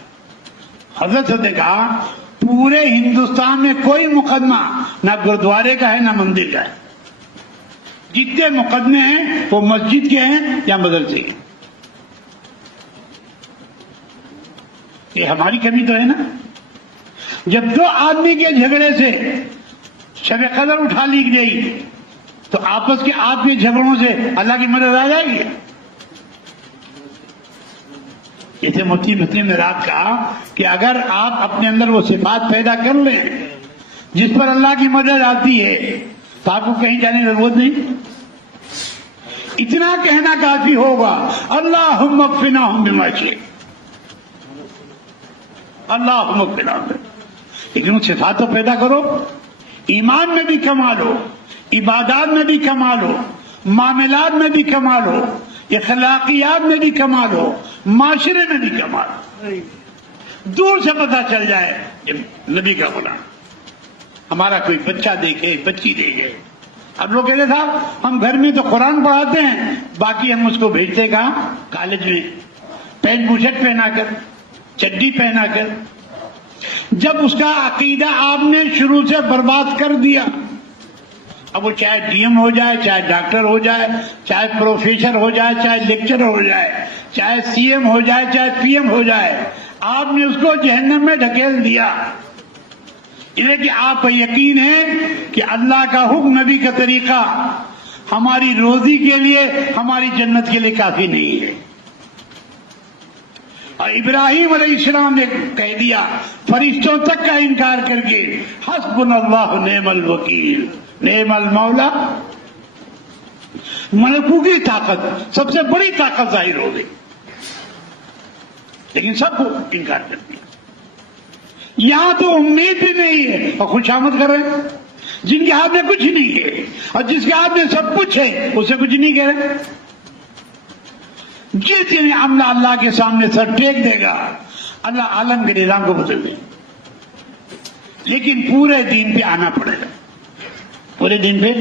حضرت نے کہا پورے ہندوستان میں کوئی مقدمہ نہ گرودوارے کا ہے نہ مندر کا ہے. جتنے مقدمے ہیں وہ مسجد کے ہیں یا مدرسے کے. یہ ہماری کمی تو ہے نا. جب دو آدمی کے جھگڑے سے شب قدر اٹھا لی گئی تو آپس کے آپ کے جھگڑوں سے اللہ کی مدد آ جائے گی. جیسے مفتی مسلم نے رات کہا کہ اگر آپ اپنے اندر وہ صفات پیدا کر لیں جس پر اللہ کی مدد آتی ہے تو آپ کو کہیں جانے کی ضرورت نہیں. اتنا کہنا کافی ہوگا اللہم اکفناہم بما شئت، اللہم اکفناہم. لیکن وہ صفات تو پیدا کرو. ایمان میں بھی کمال ہو، عبادات میں بھی کمال ہو، معاملات میں بھی کمال ہو، اخلاقیات میں بھی کمال ہو، معاشرے میں بھی کمال ہو. دور سے پتہ چل جائے کہ نبی کا غلام. ہمارا کوئی بچہ دیکھے، بچی دیکھے، اب لوگ کہتے تھا ہم گھر میں تو قرآن پڑھاتے ہیں باقی ہم اس کو بھیجتے کہاں؟ کالج میں پینٹ بوشٹ پہنا کر، چڈی پہنا کر. جب اس کا عقیدہ آپ نے شروع سے برباد کر دیا، اب وہ چاہے ڈی ایم ہو جائے، چاہے ڈاکٹر ہو جائے، چاہے پروفیسر ہو جائے، چاہے لیکچرر ہو جائے، چاہے سی ایم ہو جائے، چاہے پی ایم ہو جائے، آپ نے اس کو جہنم میں ڈھکیل دیا. یہ کہ آپ کا یقین ہے کہ اللہ کا حکم، نبی کا طریقہ ہماری روزی کے لیے، ہماری جنت کے لیے کافی نہیں ہے. اور ابراہیم علیہ السلام نے کہہ دیا فرشتوں تک کا انکار کر کے حسبنا اللہ نعم الوکیل نعم المولا. ملکوتی طاقت، سب سے بڑی طاقت ظاہر ہو گئی، لیکن سب کو انکار کر دیا. یہاں تو امید بھی نہیں ہے اور خوشامد کر رہے ہیں. جن کے ہاتھ میں کچھ نہیں ہے اور جس کے ہاتھ میں سب کچھ ہے اسے کچھ نہیں کہہ رہے. جس دن عملہ اللہ کے سامنے سر ٹیک دے گا اللہ عالم کے نظام کو بدل دے. لیکن پورے دین پہ آنا پڑے گا. پورے دن پہ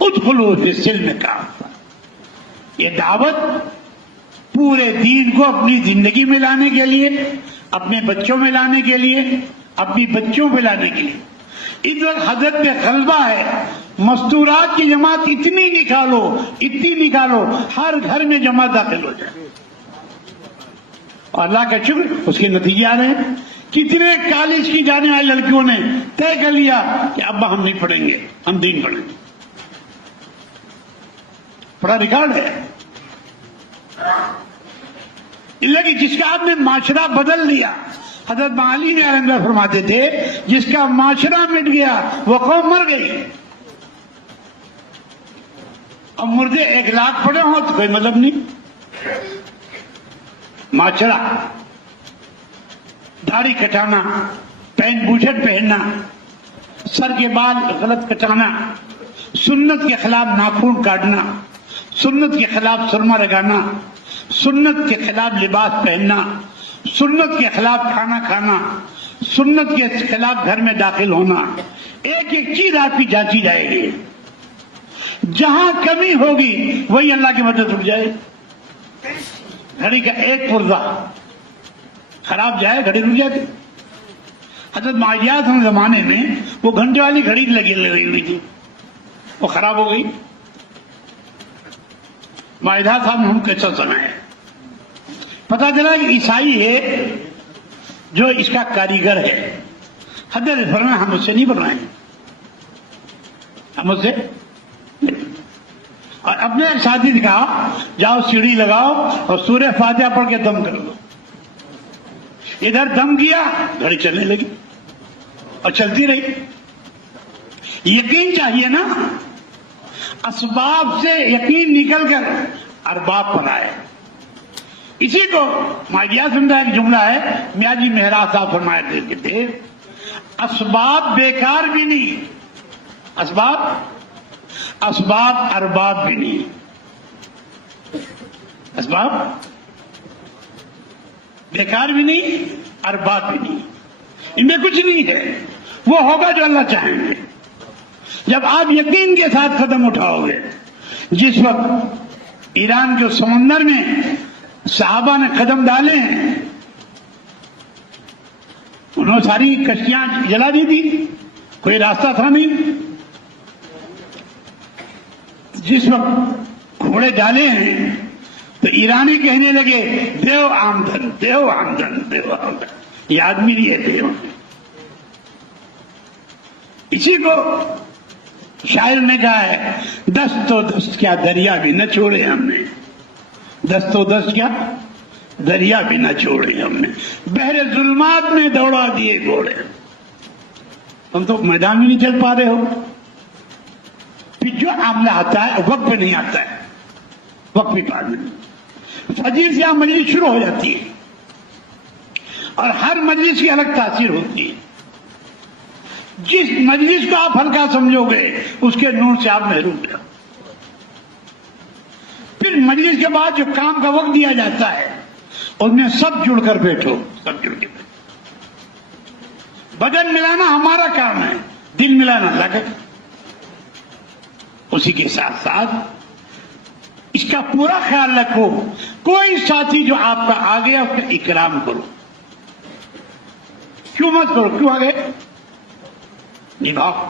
ادخلوا فی السلم کافہ. یہ دعوت پورے دین کو اپنی زندگی میں لانے کے لیے، اپنے بچوں میں لانے کے لیے، اپنی بچوں پہ لانے کے لیے. اس وقت حضرت میں غلبہ ہے. مستورات کی جماعت اتنی نکالو ہر گھر میں جماعت داخل ہو جائے. اور اللہ کا شکر اس کے نتیجے آ رہے ہیں. کتنے کالج کی جانے والی لڑکیوں نے طے کر لیا کہ ابا ہم نہیں پڑھیں گے، ہم دین پڑھیں گے. بڑا ریکارڈ ہے. لیکن جس کا آپ نے معاشرہ بدل دیا، حضرت معالی نے رحمۃ اللہ فرماتے تھے جس کا معاشرہ مٹ گیا وہ قوم مر گئی. اور مردے 1,00,000 پڑے ہوں تو کوئی مطلب نہیں. معاشرہ، داڑھی کٹانا، پینٹ بوشٹ پہننا، سر کے بال غلط کٹانا، سنت کے خلاف ناخن کاٹنا، سنت کے خلاف سرما لگانا، سنت کے خلاف لباس پہننا، سنت کے خلاف کھانا کھانا، سنت کے خلاف گھر میں داخل ہونا، ایک ایک چیز آپ کی جانچی جائے گی. جہاں کمی ہوگی وہی اللہ کی مدد رک جائے. گھڑی کا ایک پرزہ خراب جائے گھڑی رک جاتی. حضرت معاویہ کے زمانے میں وہ گھنٹے والی گھڑی لگی ہوئی تھی، وہ خراب ہو گئی. معاویہ صاحب نے ہم کیسا سنا ہے، پتا چلا کہ عیسائی ہے جو اس کا کاریگر ہے. حضرت فرمایا ہم اس سے نہیں بنوائیں گے، ہم اس سے. اور اپنے ساتھی نے کہا جاؤ سیڑھی لگاؤ اور سورہ فاتحہ پڑھ کے دم کر لو. ادھر دم کیا گھڑی چلنے لگی اور چلتی رہی. یقین چاہیے نا. اسباب سے یقین نکل کر ارباب پر آئے. اسی کو معاویہ سنتا ایک جملہ ہے، میاں جی مہراج صاحب فرمایا کرتے تھے اسباب بیکار بھی نہیں، اسباب ارباب بھی نہیں. اسباب بیکار بھی نہیں، ارباب بھی نہیں. ان میں کچھ نہیں ہے. وہ ہوگا جو اللہ چاہیں گے. جب آپ یقین کے ساتھ قدم اٹھاؤ گے. جس وقت ایران کے سمندر میں صحابہ نے قدم ڈالے ہیں، انہوں نے ساری کشتیاں جلا دی تھی، کوئی راستہ تھا نہیں. جس وقت گھوڑے ڈالے ہیں تو ایرانی کہنے لگے دیو آمدن دیو آمدن دیو آمدن. یہ آدمی نہیں ہے، دیو. اسی کو شاعر نے کہا ہے دست و دست کیا دریا بھی نہ چھوڑے ہم نے، دست و دست کیا دریا بھی نہ چھوڑے ہم نے، بحر ظلمات میں دوڑا دیے گھوڑے. تم تو میدان میں نہیں چل پا رہے ہو. پھر جو معاملہ آتا ہے وقت پہ نہیں آتا ہے، وقت بھی بعد میں. فجر سے مجلس شروع ہو جاتی ہے اور ہر مجلس کی الگ تاثیر ہوتی ہے. جس مجلس کو آپ ہلکا سمجھو گے اس کے نور سے آپ محروم ہو. پھر مجلس کے بعد جو کام کا وقت دیا جاتا ہے ان میں سب جڑ کر بیٹھو، سب جڑ کے بیٹھو. بدن ملانا ہمارا کام ہے، دل ملانا اللہ کا. اسی کے ساتھ ساتھ اس کا پورا خیال رکھو، کوئی ساتھی جو آپ کا آ گیا اس کا اکرام کرو. کیوں مت کرو؟ کیوں آ گئے؟ نبھاؤ.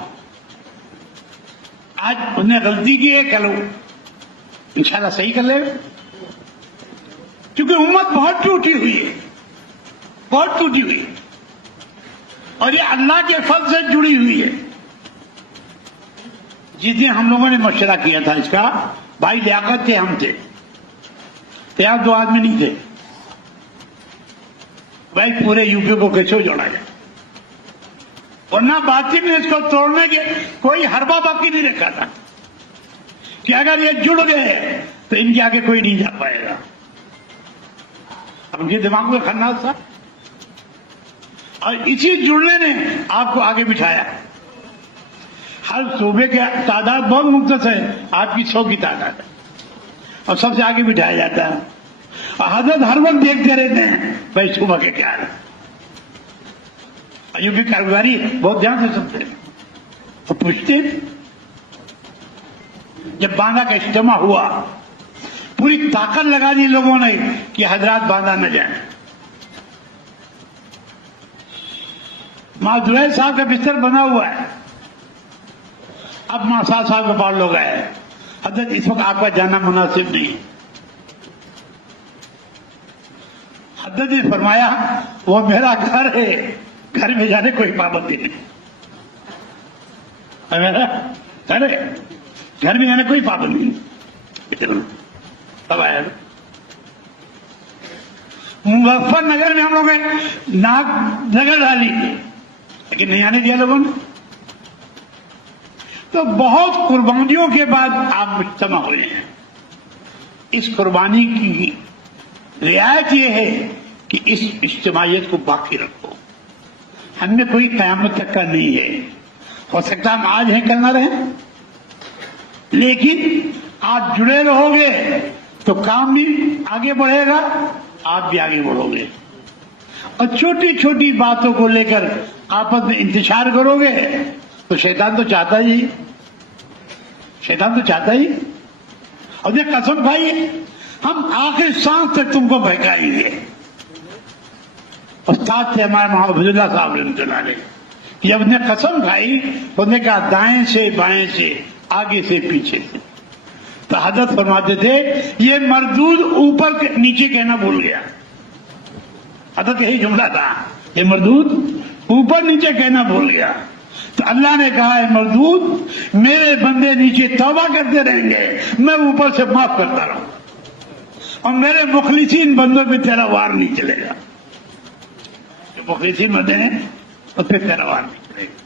آج انہیں غلطی کی ہے، کل انشاءاللہ صحیح کر لے. کیونکہ امت بہت ٹوٹی ہوئی ہے، بہت ٹوٹی ہوئی ہے اور یہ اللہ کے فضل سے جڑی ہوئی ہے. جس دن ہم لوگوں نے مشورہ کیا تھا اس کا، بھائی لیاقت تھے، ہم تھے، تیار 2 آدمی نہیں تھے. بھائی پورے یو پی کو کیسے جوڑا جائے، ورنہ باطن نے اس کو توڑنے کے کوئی حربہ باقی نہیں رکھا تھا کہ اگر یہ جڑ گئے تو ان کے آگے کوئی نہیں جا پائے گا. اب ان کے دماغ میں خناس تھا اور اسی جڑنے نے آپ کو آگے بٹھایا. ہر صوبے کی تعداد بہت مختصر ہے، آپ کی 100 کی تعداد ہے اور سب سے آگے بٹھایا جاتا ہے. اور حضرت ہر وقت دیکھتے رہتے ہیں بھائی صوبہ کے کیا ہے. ایوب کی کاروباری بہت دھیان سے سنتے ہیں اور پوچھتے. جب باندھا کا اجتماع ہوا پوری طاقت لگا دی لوگوں نے کہ حضرات باندھا نہ جائیں. معذور صاحب کا بستر بنا ہوا ہے، اب ماسا صاحب کے پاس لوگ آئے، حضرت اس وقت آپ کا جانا مناسب نہیں. حضرت نے فرمایا وہ میرا گھر ہے، گھر میں جانے کوئی پابندی نہیں. میرا گھر ہے، گھر میں جانے کوئی پابندی نہیں. تب آیا مظفر نگر میں ہم لوگ ناک نگر ڈالی لیکن نہیں آنے دیا لوگوں نے. تو بہت قربانیوں کے بعد آپ مجتمع ہوئے ہیں. اس قربانی کی رعایت یہ ہے کہ اس اجتماعیت کو باقی رکھو. ہم میں کوئی قیامت تک کا نہیں ہے. ہو سکتا ہم آج ہیں کل نہ رہیں، لیکن آپ جڑے رہو گے تو کام بھی آگے بڑھے گا، آپ بھی آگے بڑھو گے. اور چھوٹی چھوٹی باتوں کو لے کر آپس میں انتشار کرو گے تو شیطان تو چاہتا ہی، شیطان تو چاہتا ہی. اور یہ قسم کھائی ہم آخر سانس تک تم کو بہکائیں گے. استاد تھے ہمارے محمد عبداللہ صاحب رحمۃ اللہ علیہ، جب نے قسم کھائی تو نے کہا دائیں سے بائیں سے آگے سے پیچھے سے. تو حضرت فرماتے تھے یہ مردود اوپر نیچے کہنا بھول گیا. حضرت یہی جملہ تھا، یہ مردود اوپر نیچے کہنا بھول گیا. تو اللہ نے کہا ہے مردود میرے بندے نیچے توبہ کرتے رہیں گے، میں اوپر سے معاف کرتا رہوں اور میرے مخلصین بندوں پہ تیرا وار نہیں چلے گا. جو مخلصین بندے ہیں اس پہ تیرا وار نہیں چلے گا.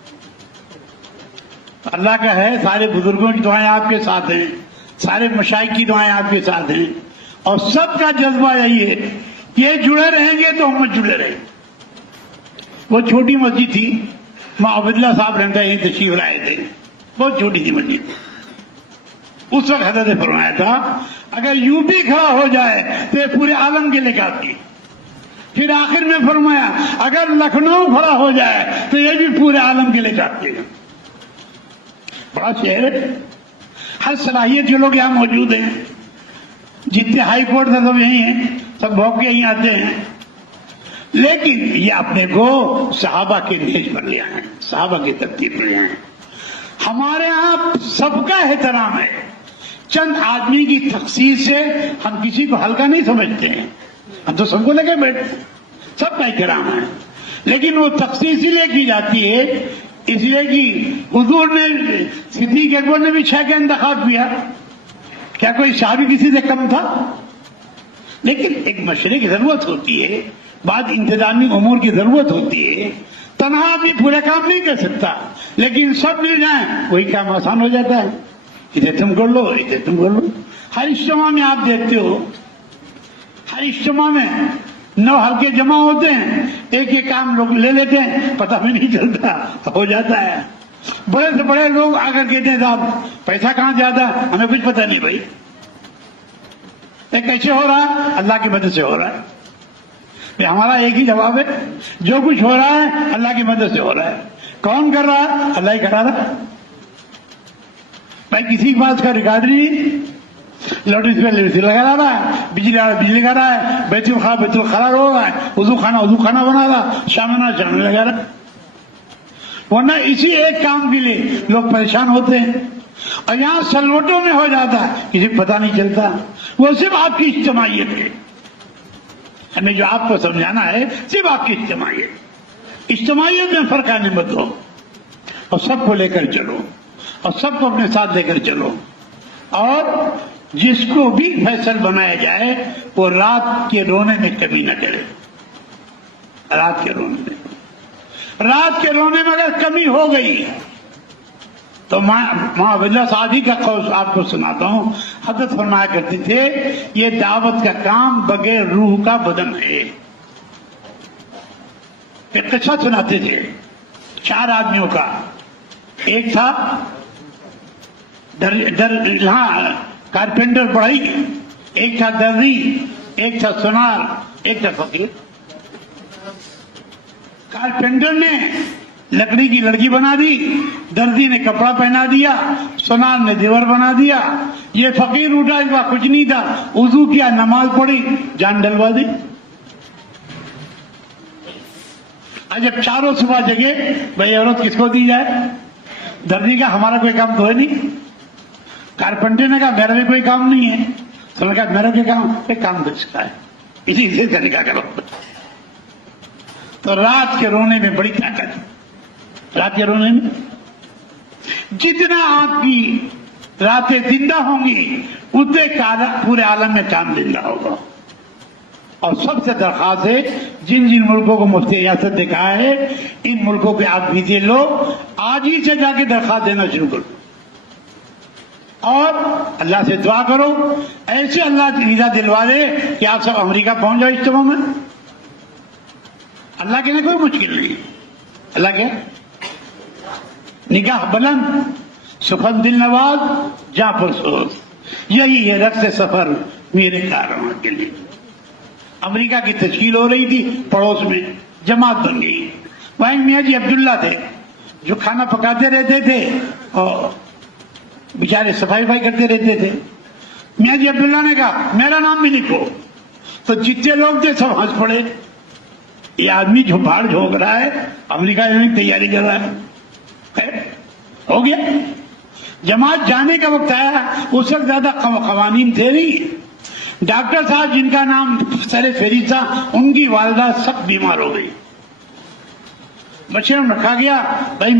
اللہ کا ہے سارے بزرگوں کی دعائیں آپ کے ساتھ ہیں، سارے مشائخ کی دعائیں آپ کے ساتھ ہیں اور سب کا جذبہ یہی ہے کہ یہ جڑے رہیں گے تو ہم جڑے رہیں. وہ چھوٹی مسجد تھی، ماں عبداللہ صاحب رحمۃ اللہ تشریف لائے تھے، بہت چھوٹی سی مسجد. اس وقت حضرت نے فرمایا تھا اگر یوں بھی کھڑا ہو جائے تو یہ پورے عالم کے لیے کافی. پھر آخر میں فرمایا اگر لکھنؤ کھڑا ہو جائے تو یہ بھی پورے عالم کے لیے کافی ہے. بڑا شہر ہے, ہر صلاحیت کے لوگ یہاں موجود ہیں, جتنے ہائی کورٹ سے سب یہی ہیں, سب بھوگ کے یہیں آتے ہیں. لیکن یہ اپنے کو صحابہ کے نہج پر لے آئے, صحابہ کی ترتیب پر لے آئے. ہمارے ہاں سب کا احترام ہے, چند آدمی کی تخصیص سے ہم کسی کو ہلکا نہیں سمجھتے ہیں, ہم تو سب کو لے کے بیٹھتے ہیں, سب کا احترام ہے. لیکن وہ تخصیص اس لیے کی جاتی ہے اس لیے کہ حضور نے, صدیق اکبر نے بھی 6 کا انتخاب کیا, کیا کوئی صحابی کسی سے کم تھا؟ لیکن ایک مشورے کی ضرورت ہوتی ہے, بعد انتظامی امور کی ضرورت ہوتی ہے. تنہا بھی پورے کام نہیں کر سکتا, لیکن سب مل جائیں وہی کام آسان ہو جاتا ہے. ادھر تم کر لو, ادھر تم کر لو. ہر اجتماع میں آپ دیکھتے ہو, ہر اجتماع میں 9 حلقے جمع ہوتے ہیں, ایک ایک کام لوگ لے لیتے ہیں, پتہ بھی نہیں چلتا, ہو جاتا ہے. بڑے سے بڑے لوگ آ کر کہتے ہیں صاحب پیسہ کہاں جاتا, ہمیں کچھ پتہ نہیں بھائی, یہ کیسے ہو رہا ہے؟ اللہ کی مدد سے ہو رہا ہے. ہمارا ایک ہی جواب ہے, جو کچھ ہو رہا ہے اللہ کی مدد سے ہو رہا ہے. کون کر رہا ہے؟ اللہ ہی کرا رہا ہے. بھائی کسی کے پاس کا ریکارڈ نہیں, لوٹس پہ لگا رہا ہے, بجلی کا رہا ہے, بیت الخلا ہو رہا ہے, وضو خانہ بنا رہا, شامن لگا رہا. ورنہ اسی ایک کام کے لیے لوگ پریشان ہوتے ہیں, اور یہاں سلوٹوں میں ہو جاتا ہے, کسی کو پتہ نہیں چلتا. وہ صرف آپ کی اجتماعیت ہے, ہمیں جو آپ کو سمجھانا ہے صرف آپ کی اجتماعیت. اجتماعیت میں فرق آنے مت دو, اور سب کو لے کر چلو, اور سب کو اپنے ساتھ لے کر چلو. اور جس کو بھی فیصل بنایا جائے وہ رات کے رونے میں کمی نہ کرے. رات کے رونے میں اگر کمی ہو گئی تو ماں عبداللہ سعدی کا قول آپ کو سناتا ہوں. حضرت فرمایا کرتے تھے یہ دعوت کا کام بغیر روح کا بدن ہے. ایک قصہ سناتے تھے 4 آدمیوں کا. ایک تھا کارپینٹر پڑھائی, ایک تھا درزی, ایک تھا سونار, ایک تھا فقیر. کارپینٹر نے لکڑی کی لڑکی بنا دی, درزی نے کپڑا پہنا دیا, سونار نے دیور بنا دیا. یہ فقیر اٹھا, اس بات کچھ نہیں تھا, وضو کیا, نماز پڑھی, جان ڈلوا دی. جب چاروں صبح جگے, بھائی عورت کس کو دی جائے؟ درزی کا ہمارا کوئی کام تو ہے نہیں. کارپینٹر نے کہا میرا بھی کوئی کام نہیں ہے. تو نے کہا میرا کیا کام تو اس کا ہے, اسی سے کا نکاح کرو. تو رات کے رونے میں بڑی طاقت. رات کے رونے میں جتنا آپ کی راتیں زندہ ہوں گی اتنے پورے عالم میں چاند زندہ ہوگا. اور سب سے درخواست ہے جن جن ملکوں کو مفتی ریاست نے کہا ہے ان ملکوں کے آپ ویزے لو, آج ہی سے جا کے درخواست دینا شروع کرو, اور اللہ سے دعا کرو ایسے اللہ ویزا دلوا دے کہ آپ سب امریکہ پہنچ جاؤ اجتماع میں. اللہ کے لیے کوئی مشکل نہیں. اللہ کیا نگاہ بلند, سخن دل نواز, جاں پر سوز, یہی ہے رقص سفر میرے کارواں کے لیے. امریکہ کی تشکیل ہو رہی تھی, پڑوس میں جماعت بن گئی. وہیں میاں جی عبداللہ تھے جو کھانا پکاتے رہتے تھے اور بیچارے صفائی کرتے رہتے تھے. میاں جی عبداللہ نے کہا میرا نام بھی لکھو. تو جتنے لوگ تھے سب ہنس پڑے, یہ آدمی جو بھاڑ جھونک رہا ہے امریکہ جانے کی تیاری کر رہا ہے. ہو گیا, جماعت جانے کا وقت آیا. اس وقت زیادہ قوانین تھے نہیں. ڈاکٹر صاحب جن کا نام سر فہرست تھا ان کی والدہ سخت بیمار ہو گئی, بچے رکھا گیا. بھائی